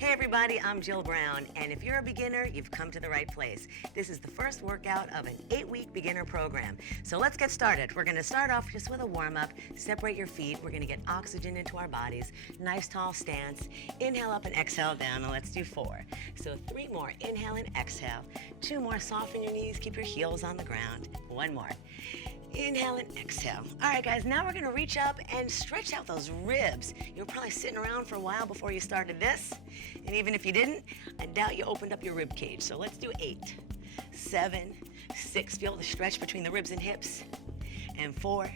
Hey everybody, I'm Jill Brown, and if you're a beginner, you've come to the right place. This is the first workout of an 8-week beginner program. So let's get started. We're gonna start off just with a warm-up. Separate your feet. We're gonna get oxygen into our bodies. Nice tall stance. Inhale up and exhale down, and let's do 4. So 3 more. Inhale and exhale. 2 more. Soften your knees. Keep your heels on the ground. 1 more. Inhale and exhale. All right, guys, now we're gonna reach up and stretch out those ribs. You were probably sitting around for a while before you started this, and even if you didn't, I doubt you opened up your rib cage. So let's do 8, 7, 6. Feel the stretch between the ribs and hips. And 4,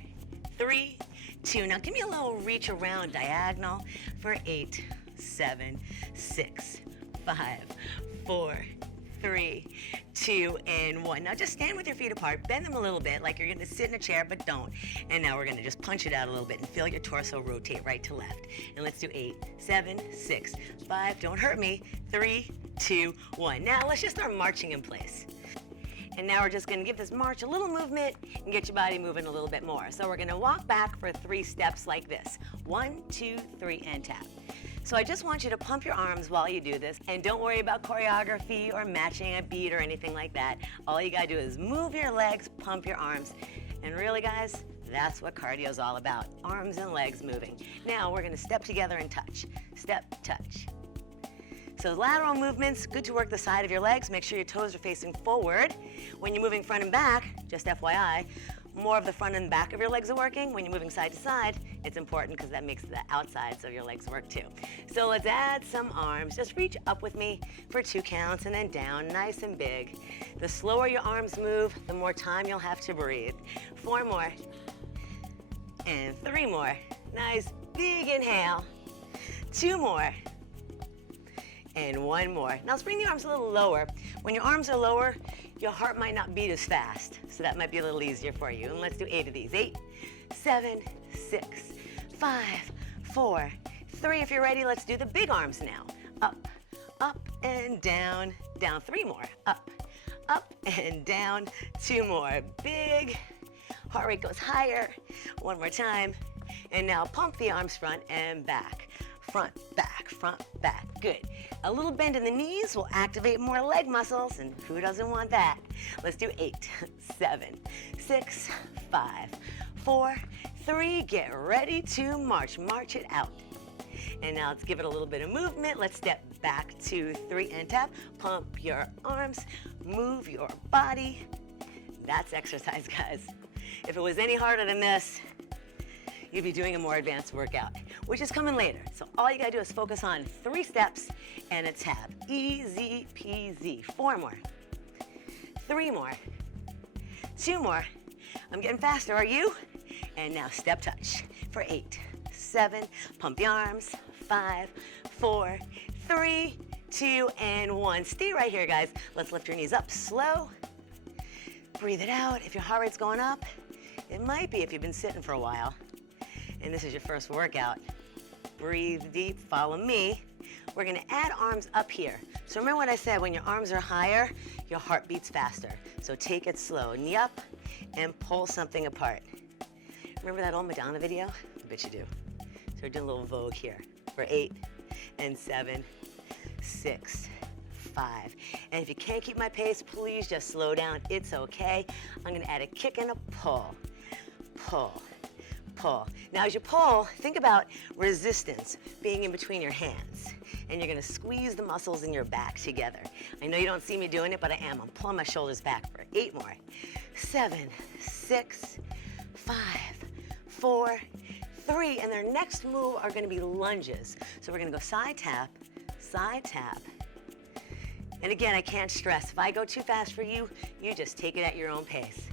3, 2. Now give me a little reach around diagonal for 8, 7, 6, 5, 4, 3, 2, and 1. Now just stand with your feet apart, bend them a little bit like you're gonna sit in a chair, but don't. And now we're gonna just punch it out a little bit and feel your torso rotate right to left. And let's do 8, 7, 6, 5, don't hurt me, 3, 2, 1. Now let's just start marching in place. And now we're just gonna give this march a little movement and get your body moving a little bit more. So we're gonna walk back for 3 steps like this. 1, 2, 3, and tap. So I just want you to pump your arms while you do this, and don't worry about choreography or matching a beat or anything like that. All you gotta do is move your legs, pump your arms, and really, guys, that's what cardio is all about, arms and legs moving. Now we're gonna step together and touch. Step, touch. So lateral movements, good to work the side of your legs. Make sure your toes are facing forward. When you're moving front and back, just FYI, more of the front and back of your legs are working. When you're moving side to side, it's important because that makes the outsides of your legs work too. So let's add some arms. Just reach up with me for 2 counts and then down, nice and big. The slower your arms move, the more time you'll have to breathe. 4 more, and 3 more. Nice, big inhale. 2 more, and 1 more. Now let's bring the arms a little lower. When your arms are lower, your heart might not beat as fast, so that might be a little easier for you. And let's do 8 of these. 8, 7, 6, 5, 4, 3. If you're ready, let's do the big arms now. Up, up, and down, down. 3 more. Up, up, and down. 2 more. Big. Heart rate goes higher. 1 more time. And now pump the arms front and back. Front, back, front, back. Good. A little bend in the knees will activate more leg muscles, and who doesn't want that? Let's do 8, 7, 6, 5, 4, 3. Get ready to march. March it out. And now let's give it a little bit of movement. Let's step back, 2, 3, and tap. Pump your arms. Move your body. That's exercise, guys. If it was any harder than this, you'd be doing a more advanced workout, which is coming later. So all you gotta do is focus on 3 steps and a tap. Easy peasy. 4 more, 3 more, 2 more. I'm getting faster, are you? And now step touch for 8, 7, pump the arms, 5, 4, 3, 2, and 1. Stay right here, guys. Let's lift your knees up slow. Breathe it out. If your heart rate's going up, it might be if you've been sitting for a while and this is your first workout. Breathe deep, follow me. We're gonna add arms up here. So remember what I said, when your arms are higher, your heart beats faster. So take it slow, knee up and pull something apart. Remember that old Madonna video? I bet you do. So we're doing a little Vogue here for 8 and 7, 6, 5. And if you can't keep my pace, please just slow down, it's okay. I'm gonna add a kick and a pull, pull, pull. Now as you pull, think about resistance being in between your hands. And you're gonna squeeze the muscles in your back together. I know you don't see me doing it, but I am. I'm pulling my shoulders back for 8 more. 7, 6, 5, 4, 3. And their next move are gonna be lunges. So we're gonna go side tap, side tap. And again, I can't stress, if I go too fast for you, you just take it at your own pace.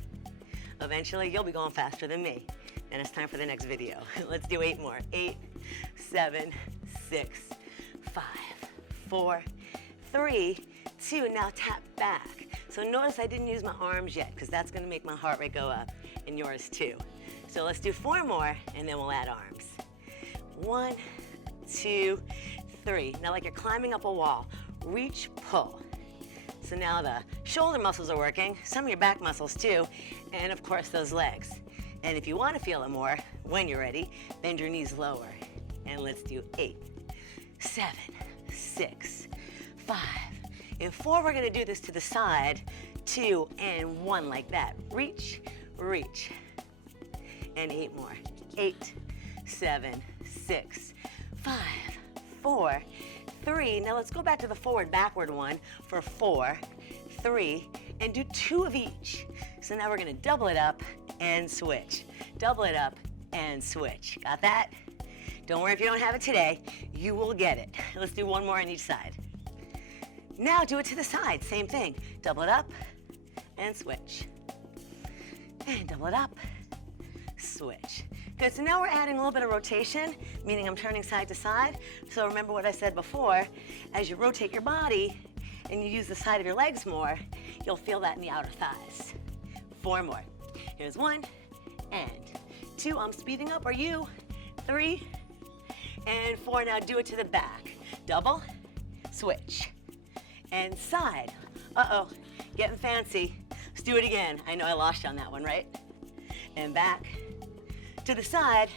Eventually, you'll be going faster than me. And it's time for the next video. Let's do 8 more. 8, 7, 6, 5, 4, 3, 2. Now tap back. So notice I didn't use my arms yet because that's gonna make my heart rate go up and yours too. So let's do 4 more and then we'll add arms. 1, 2, 3. Now like you're climbing up a wall, reach, pull. So now the shoulder muscles are working, some of your back muscles too, and of course those legs. And if you want to feel it more, when you're ready, bend your knees lower. And let's do 8, 7, 6, 5. In 4, we're gonna do this to the side, 2 and 1 like that. Reach, reach. And 8 more. 8, 7, 6, 5, 4, 3. Now let's go back to the forward, backward one for 4, 3, and do 2 of each. So now we're gonna double it up and switch. Double it up and switch. Got that? Don't worry if you don't have it today, you will get it. Let's do 1 more on each side. Now do it to the side, same thing. Double it up and switch. And double it up, switch. Good, so now we're adding a little bit of rotation, meaning I'm turning side to side. So remember what I said before, as you rotate your body and you use the side of your legs more, you'll feel that in the outer thighs. 4 more. Here's 1 and 2. I'm speeding up, are you? 3 and 4. Now do it to the back. Double, switch, and side. Uh-oh, getting fancy. Let's do it again. I know I lost you on that one, right? And back to the side.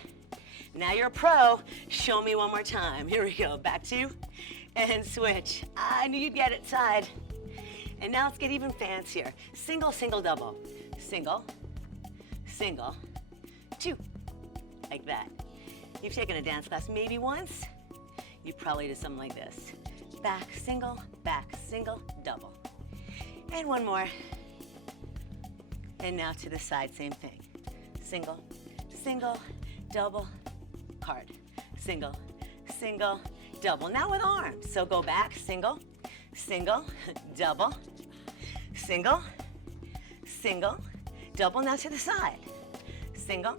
Now you're a pro. Show me one more time. Here we go. Back 2 and switch. I knew you'd get it. Side. And now let's get even fancier. Single, single, double. Single, single, 2. Like that. You've taken a dance class maybe once. You probably did something like this. Back, single, double. And 1 more. And now to the side, same thing. Single, single, double, card. Single, single, double. Now with arms. So go back, single, single, double, single, single, double. Now to the side. Single,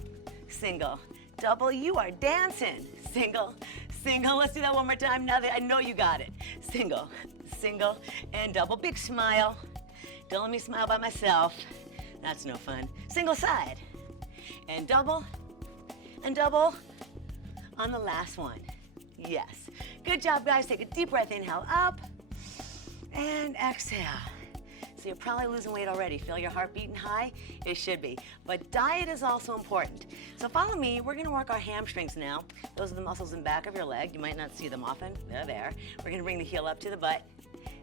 single, double. You are dancing. Single, single. Let's do that 1 more time now that I know you got it. Single, single, and double. Big smile. Don't let me smile by myself. That's no fun. Single side. And double on the last one. Yes. Good job, guys. Take a deep breath. Inhale up and exhale. So you're probably losing weight already. Feel your heart beating high? It should be. But diet is also important. So follow me. We're going to work our hamstrings now. Those are the muscles in the back of your leg. You might not see them often. They're there. We're going to bring the heel up to the butt.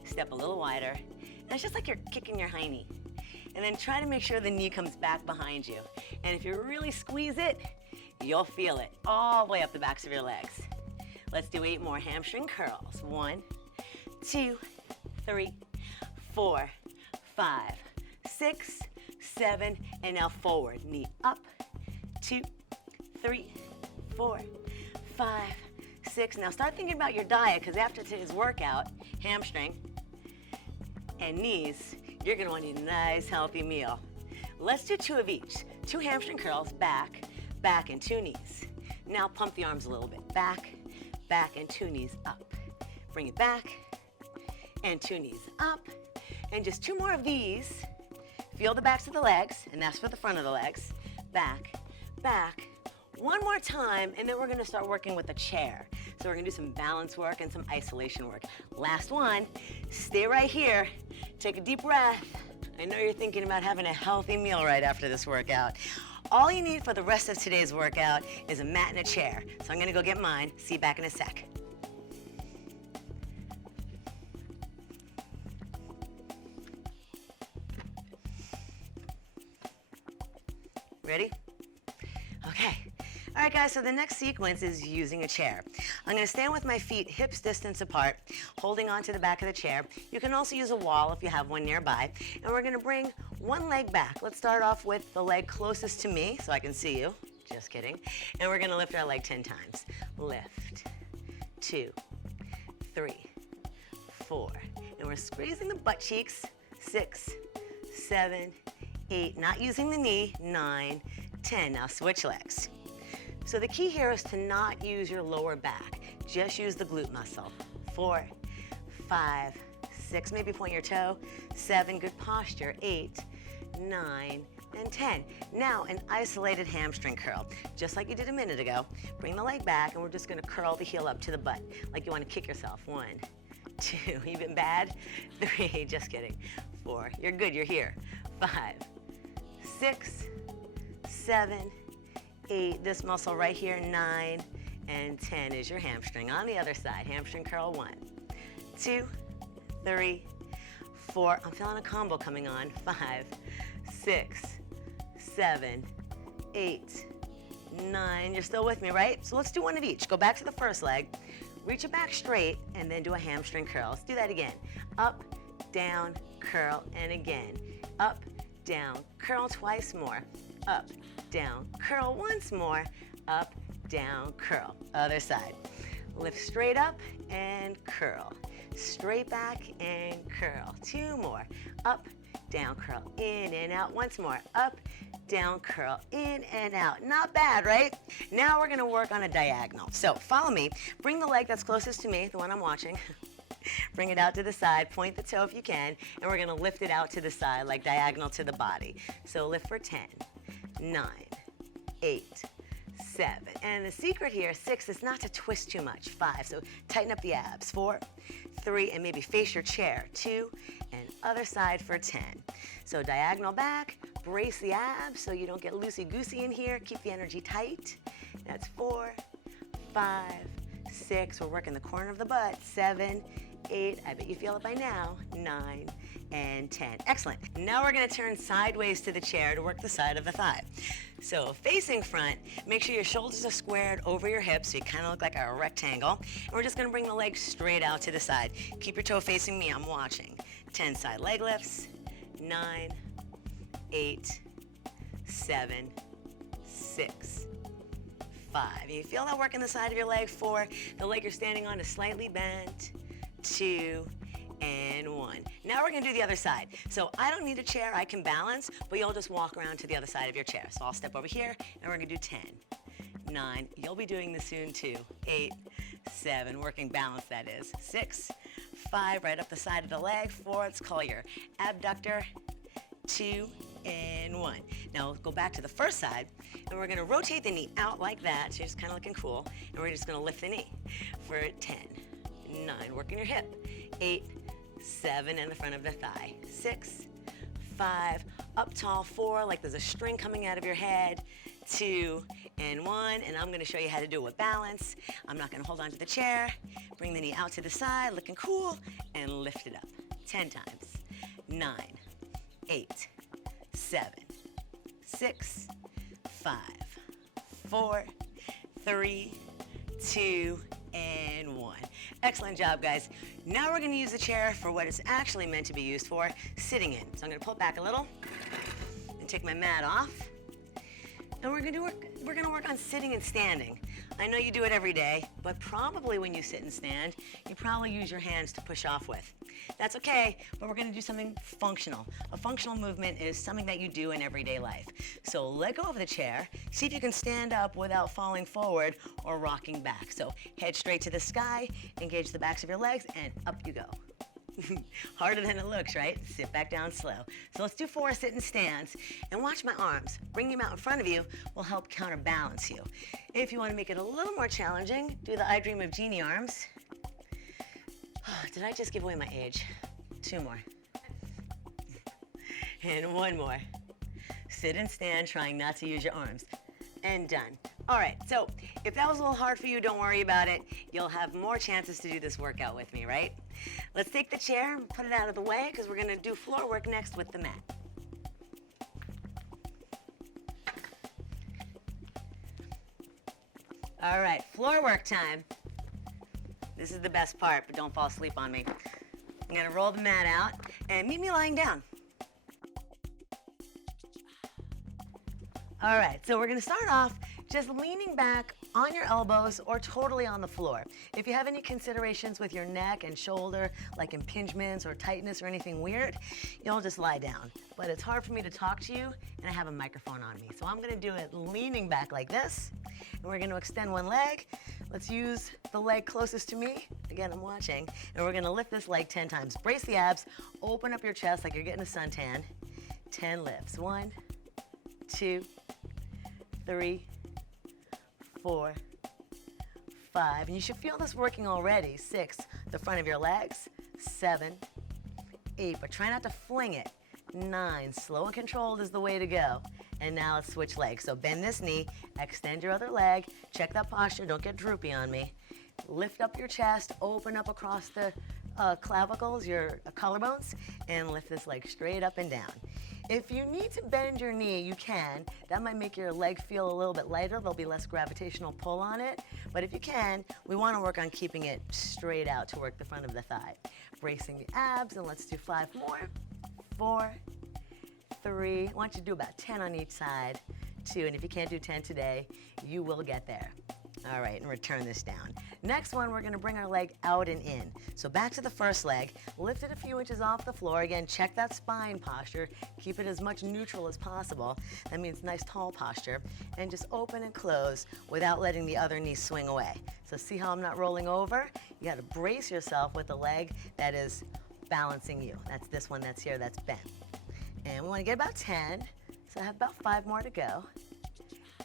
Step a little wider. And it's just like you're kicking your hiney. And then try to make sure the knee comes back behind you. And if you really squeeze it, you'll feel it all the way up the backs of your legs. Let's do 8 more hamstring curls. 1, 2, 3, 4, 5, 6, 7, and now forward. Knee up. 2, 3, 4, 5, 6. Now start thinking about your diet, because after today's workout, hamstring and knees, you're gonna want to eat a nice healthy meal. Let's do 2 of each. 2 hamstring curls, back, back, and 2 knees. Now pump the arms a little bit. Back, back, and 2 knees up. Bring it back, and 2 knees up. And just 2 more of these. Feel the backs of the legs, and that's for the front of the legs. Back, back. 1 more time, and then we're gonna start working with the chair. So we're gonna do some balance work and some isolation work. Last one, stay right here. Take a deep breath. I know you're thinking about having a healthy meal right after this workout. All you need for the rest of today's workout is a mat and a chair. So I'm gonna go get mine. See you back in a sec. Ready? Okay. All right, guys, so the next sequence is using a chair. I'm gonna stand with my feet hips distance apart, holding onto the back of the chair. You can also use a wall if you have one nearby. And we're gonna bring one leg back. Let's start off with the leg closest to me so I can see you. Just kidding. And we're gonna lift our leg 10 times. Lift, 2, 3, 4. And we're squeezing the butt cheeks. 6, 7, 8. Not using the knee. 9, 10. Now switch legs. So the key here is to not use your lower back. Just use the glute muscle. 4, 5, 6, maybe point your toe. 7, good posture. 8, 9, and 10. Now an isolated hamstring curl. Just like you did a minute ago. Bring the leg back and we're just gonna curl the heel up to the butt. Like you wanna kick yourself. 1, 2, even bad? 3, just kidding. 4, you're good, you're here. 5, 6, 7, 8, this muscle right here, 9, and 10 is your hamstring. On the other side, hamstring curl 1, 2, 3, 4. I'm feeling a combo coming on. 5, 6, 7, 8, 9. You're still with me, right? So let's do one of each. Go back to the first leg, reach it back straight, and then do a hamstring curl. Let's do that again. Up, down, curl, and again. Up, down, curl twice more. Up, down, curl once more. Up, down, curl. Other side. Lift straight up and curl. Straight back and curl. 2 more. Up, down, curl, in and out. Once more. Up, down, curl, in and out. Not bad, right? Now we're gonna work on a diagonal. So follow me. Bring the leg that's closest to me, the one I'm watching. Bring it out to the side, point the toe if you can, and we're gonna lift it out to the side, like diagonal to the body. So lift for 10, 9, 8, 7. And the secret here, 6, is not to twist too much. 5, so tighten up the abs. 4, 3, and maybe face your chair. 2, and other side for 10. So diagonal back, brace the abs so you don't get loosey-goosey in here. Keep the energy tight. That's 4, 5, 6. We're working the corner of the butt. 7, 8, I bet you feel it by now. 9, and 10. Excellent. Now we're gonna turn sideways to the chair to work the side of the thigh. So facing front, make sure your shoulders are squared over your hips so you kind of look like a rectangle. And we're just gonna bring the legs straight out to the side. Keep your toe facing me, I'm watching. 10 side leg lifts. 9, 8, 7, 6, 5. You feel that work in the side of your leg. 4, the leg you're standing on is slightly bent. 2, and 1. Now we're gonna do the other side. So I don't need a chair, I can balance, but you'll just walk around to the other side of your chair. So I'll step over here, and we're gonna do 10, 9, you'll be doing this soon too. 8, 7, working balance that is. 6, 5, right up the side of the leg. 4, let's call your abductor. 2, and 1. Now go back to the first side, and we're gonna rotate the knee out like that, so you're just kind of looking cool, and we're just gonna lift the knee for 10, 9, working your hip. 8, 7, and the front of the thigh. 6, 5, up tall. 4, like there's a string coming out of your head. 2, and 1, and I'm gonna show you how to do it with balance. I'm not gonna hold on to the chair. Bring the knee out to the side, looking cool, and lift it up. 10 times. 9, 8, 7, 6, 5, 4, 3, 2, and 1. Excellent job, guys. Now we're gonna use the chair for what it's actually meant to be used for, sitting in. So I'm gonna pull it back a little and take my mat off. And we're gonna work on sitting and standing. I know you do it every day, but probably when you sit and stand, you probably use your hands to push off with. That's okay, but we're gonna do something functional. A functional movement is something that you do in everyday life. So let go of the chair, see if you can stand up without falling forward or rocking back. So head straight to the sky, engage the backs of your legs, and up you go. Harder than it looks, right? Sit back down slow. So let's do 4 sit and stands, and watch my arms. Bringing them out in front of you will help counterbalance you. If you want to make it a little more challenging, do the I Dream of Jeannie arms. Did I just give away my age? 2 more. And 1 more. Sit and stand, trying not to use your arms. And done. All right, so if that was a little hard for you, don't worry about it. You'll have more chances to do this workout with me, right? Let's take the chair and put it out of the way, because we're gonna do floor work next with the mat. All right, floor work time. This is the best part, but don't fall asleep on me. I'm gonna roll the mat out and meet me lying down. All right, so we're gonna start off just leaning back on your elbows or totally on the floor. If you have any considerations with your neck and shoulder, like impingements or tightness or anything weird, you'll just lie down. But it's hard for me to talk to you, and I have a microphone on me. So I'm gonna do it leaning back like this, and we're gonna extend one leg. Let's use the leg closest to me. Again, I'm watching, and we're gonna lift this leg 10 times. Brace the abs, open up your chest like you're getting a suntan. 10 lifts. 1, 2, 3, 4, 5, and you should feel this working already. 6, the front of your legs. 7, 8, but try not to fling it. 9, slow and controlled is the way to go. And now let's switch legs. So bend this knee, extend your other leg, check that posture, don't get droopy on me. Lift up your chest, open up across the clavicles, your collarbones, and lift this leg straight up and down. If you need to bend your knee, you can. That might make your leg feel a little bit lighter. There'll be less gravitational pull on it. But if you can, we want to work on keeping it straight out to work the front of the thigh. Bracing the abs, and let's do 5 more. 4, 3. I want you to do about 10 on each side. 2, and if you can't do 10 today, you will get there. All right, and return this down. Next one, we're gonna bring our leg out and in. So back to the first leg, lift it a few inches off the floor. Again, check that spine posture. Keep it as much neutral as possible. That means nice tall posture. And just open and close without letting the other knee swing away. So see how I'm not rolling over? You gotta brace yourself with the leg that is balancing you. That's this one that's here, that's bent. And we wanna get about 10. So I have about 5 more to go.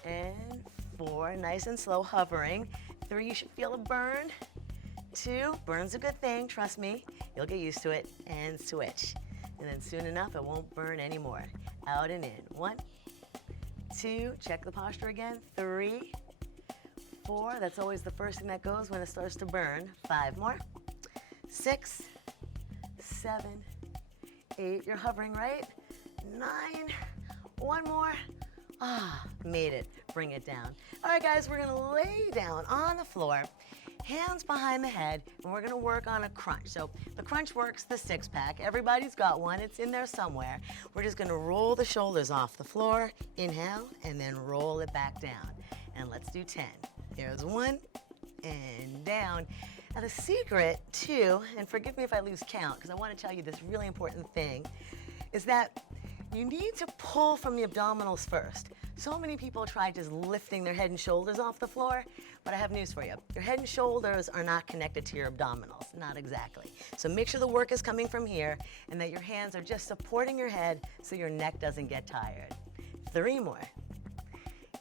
And 4, nice and slow, hovering. 3, you should feel a burn. 2, burn's a good thing, trust me. You'll get used to it, and switch. And then soon enough, it won't burn anymore. Out and in. 1, 2, check the posture again. 3, 4, that's always the first thing that goes when it starts to burn. 5 more. 6, 7, 8, you're hovering, right? 9, 1 more. Made it. Bring it down. All right, guys, we're gonna lay down on the floor, hands behind the head, and we're gonna work on a crunch. So the crunch works the 6-pack. Everybody's got one. It's in there somewhere. We're just gonna roll the shoulders off the floor, inhale, and then roll it back down. And let's do 10. Here's 1, and down. Now the secret, too, and forgive me if I lose count, because I want to tell you this really important thing, is that you need to pull from the abdominals first. So many people try just lifting their head and shoulders off the floor, but I have news for you. Your head and shoulders are not connected to your abdominals, not exactly. So make sure the work is coming from here and that your hands are just supporting your head so your neck doesn't get tired. 3 more.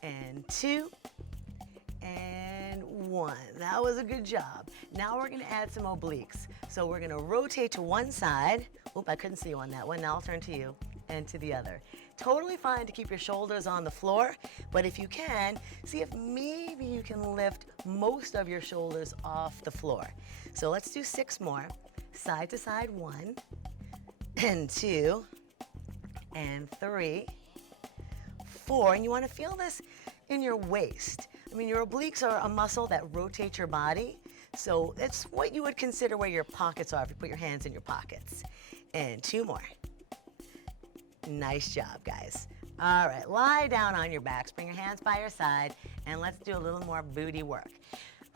And 2, and 1. That was a good job. Now we're gonna add some obliques. So we're gonna rotate to one side. Oop, I couldn't see you on that one. Now I'll turn to you and to the other. Totally fine to keep your shoulders on the floor, but if you can, see if maybe you can lift most of your shoulders off the floor. So let's do 6 more. Side to side, 1, and 2, and 3, 4, and you wanna feel this in your waist. I mean, your obliques are a muscle that rotates your body, so it's what you would consider where your pockets are if you put your hands in your pockets. And 2 more. Nice job, guys. All right, lie down on your backs, bring your hands by your side, and let's do a little more booty work.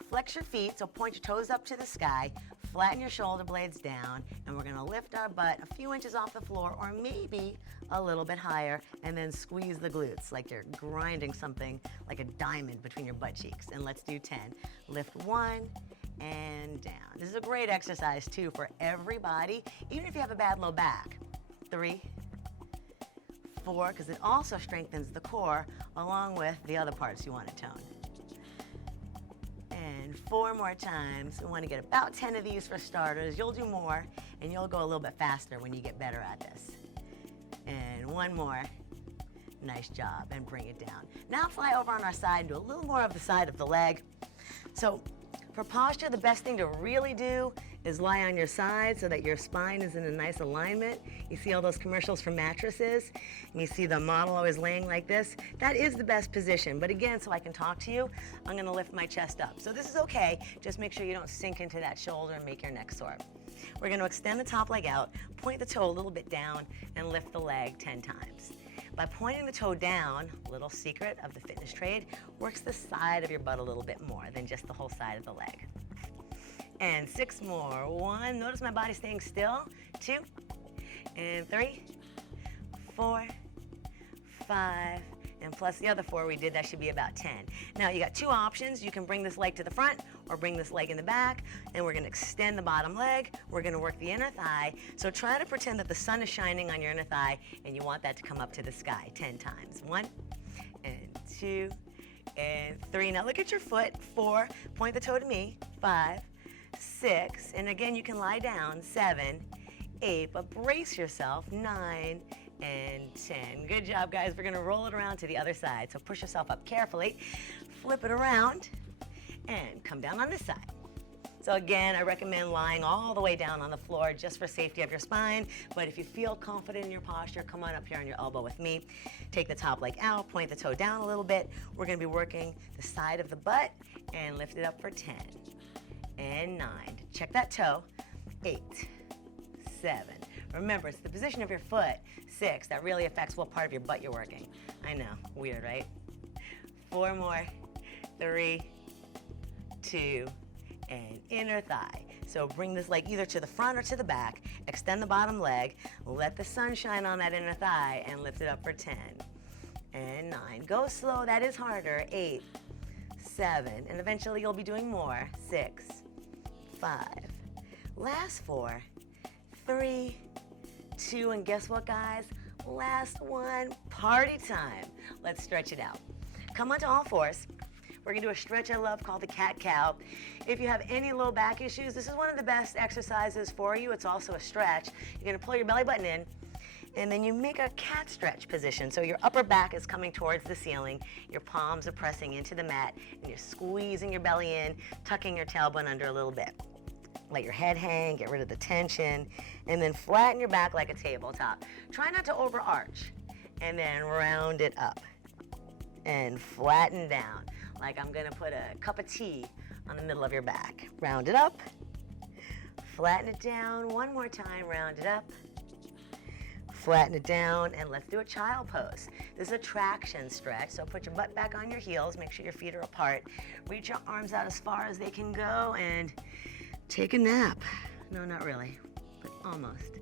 Flex your feet, so point your toes up to the sky, flatten your shoulder blades down, and we're gonna lift our butt a few inches off the floor, or maybe a little bit higher, and then squeeze the glutes like you're grinding something like a diamond between your butt cheeks. And let's do 10. Lift 1, and down. This is a great exercise, too, for everybody, even if you have a bad low back. 3, 4, because it also strengthens the core along with the other parts you want to tone. And 4 more times. We want to get about 10 of these for starters. You'll do more, and you'll go a little bit faster when you get better at this. And 1 more. Nice job, and bring it down. Now fly over on our side and do a little more of the side of the leg. So for posture, the best thing to really do is lie on your side so that your spine is in a nice alignment. You see all those commercials for mattresses, and you see the model always laying like this. That is the best position, but again, so I can talk to you, I'm gonna lift my chest up. So this is okay, just make sure you don't sink into that shoulder and make your neck sore. We're gonna extend the top leg out, point the toe a little bit down, and lift the leg 10 times. By pointing the toe down, little secret of the fitness trade, works the side of your butt a little bit more than just the whole side of the leg. And 6 more. 1, notice my body staying still. 2, and 3, 4, 5, and plus the other 4 we did, that should be about 10. Now you got 2 options. You can bring this leg to the front or bring this leg in the back, and we're gonna extend the bottom leg. We're gonna work the inner thigh. So try to pretend that the sun is shining on your inner thigh, and you want that to come up to the sky 10 times. 1, and 2, and 3. Now look at your foot. 4, point the toe to me. 5, 6, and again, you can lie down. 7, 8, but brace yourself. 9, and 10. Good job, guys. We're gonna roll it around to the other side. So push yourself up carefully, flip it around, and come down on this side. So again, I recommend lying all the way down on the floor just for safety of your spine. But if you feel confident in your posture, come on up here on your elbow with me. Take the top leg out, point the toe down a little bit. We're gonna be working the side of the butt and lift it up for 10 and 9. Check that toe. 8, 7. Remember, it's the position of your foot. 6, that really affects what part of your butt you're working. I know, weird, right? 4 more. 3, 2, and inner thigh. So bring this leg either to the front or to the back. Extend the bottom leg. Let the sun shine on that inner thigh and lift it up for 10 and 9. Go slow, that is harder. 8, 7, and eventually you'll be doing more. 6, 5. Last 4, 3, 2, and guess what, guys? Last one, party time. Let's stretch it out. Come onto all fours. We're gonna do a stretch I love called the cat-cow. If you have any low back issues, this is one of the best exercises for you. It's also a stretch. You're gonna pull your belly button in, and then you make a cat stretch position. So your upper back is coming towards the ceiling, your palms are pressing into the mat, and you're squeezing your belly in, tucking your tailbone under a little bit. Let your head hang, get rid of the tension, and then flatten your back like a tabletop. Try not to overarch, and then round it up, and flatten down. Like I'm gonna put a cup of tea on the middle of your back. Round it up, flatten it down, one more time, round it up, flatten it down, and let's do a child pose. This is a traction stretch, so put your butt back on your heels, make sure your feet are apart, reach your arms out as far as they can go, and take a nap. No, not really, but almost.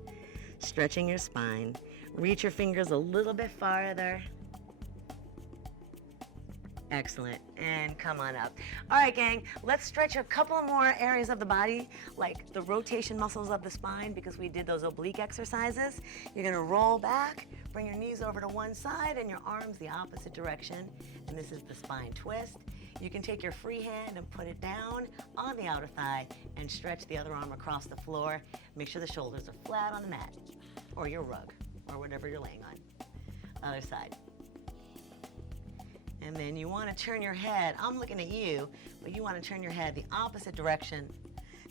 Stretching your spine. Reach your fingers a little bit farther. Excellent, and come on up. All right, gang, let's stretch a couple more areas of the body, like the rotation muscles of the spine, because we did those oblique exercises. You're gonna roll back, bring your knees over to one side and your arms the opposite direction, and this is the spine twist. You can take your free hand and put it down on the outer thigh and stretch the other arm across the floor. Make sure the shoulders are flat on the mat, or your rug, or whatever you're laying on. Other side. And then you want to turn your head, I'm looking at you, but you want to turn your head the opposite direction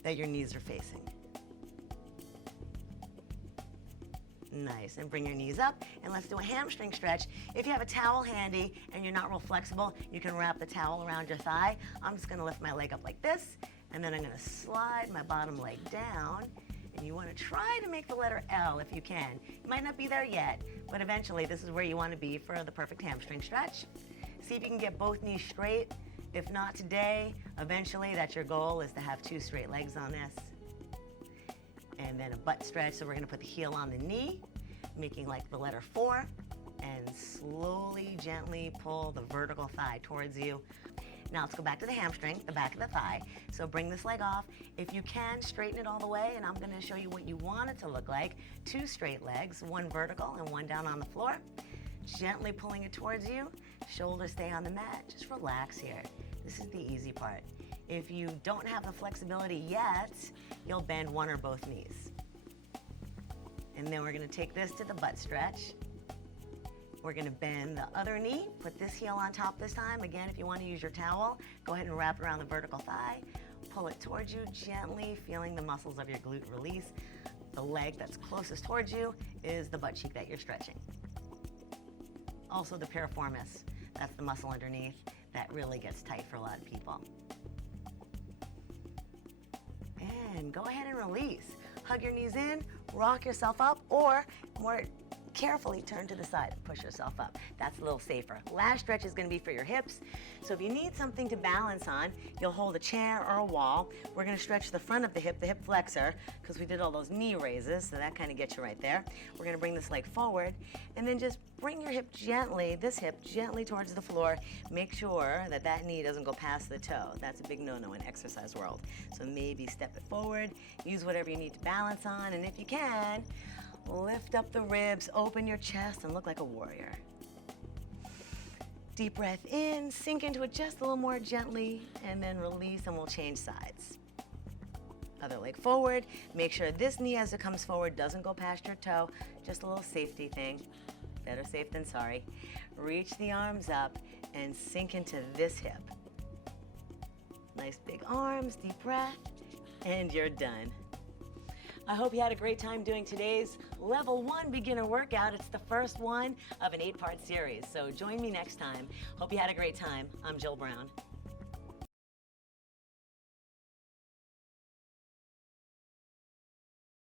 that your knees are facing. Nice, and bring your knees up, and let's do a hamstring stretch. If you have a towel handy and you're not real flexible, you can wrap the towel around your thigh. I'm just gonna lift my leg up like this, and then I'm gonna slide my bottom leg down, and you wanna try to make the letter L if you can. You might not be there yet, but eventually this is where you wanna be for the perfect hamstring stretch. See if you can get both knees straight. If not today, eventually that's your goal, is to have 2 straight legs on this. And then a butt stretch, so we're gonna put the heel on the knee, making like the letter 4, and slowly, gently pull the vertical thigh towards you. Now let's go back to the hamstring, the back of the thigh. So bring this leg off. If you can, straighten it all the way, and I'm gonna show you what you want it to look like. 2 straight legs, one vertical and one down on the floor. Gently pulling it towards you. Shoulders stay on the mat. Just relax here. This is the easy part. If you don't have the flexibility yet, you'll bend one or both knees. And then we're gonna take this to the butt stretch. We're gonna bend the other knee, put this heel on top this time. Again, if you wanna use your towel, go ahead and wrap it around the vertical thigh. Pull it towards you, gently feeling the muscles of your glute release. The leg that's closest towards you is the butt cheek that you're stretching. Also the piriformis, that's the muscle underneath that really gets tight for a lot of people. And go ahead and release. Hug your knees in, rock yourself up, or more carefully turn to the side and push yourself up. That's a little safer. Last stretch is gonna be for your hips. So if you need something to balance on, you'll hold a chair or a wall. We're gonna stretch the front of the hip flexor, because we did all those knee raises, so that kind of gets you right there. We're gonna bring this leg forward, and then just bring your hip gently, this hip gently towards the floor. Make sure that that knee doesn't go past the toe. That's a big no-no in exercise world. So maybe step it forward, use whatever you need to balance on, and if you can, lift up the ribs, open your chest, and look like a warrior. Deep breath in, sink into it just a little more gently, and then release, and we'll change sides. Other leg forward. Make sure this knee as it comes forward doesn't go past your toe. Just a little safety thing. Better safe than sorry. Reach the arms up and sink into this hip. Nice big arms, deep breath. and you're done. I hope you had a great time doing today's Level 1 beginner workout. It's the first one of an 8-part series, so join me next time. Hope you had a great time. I'm Jill Brown.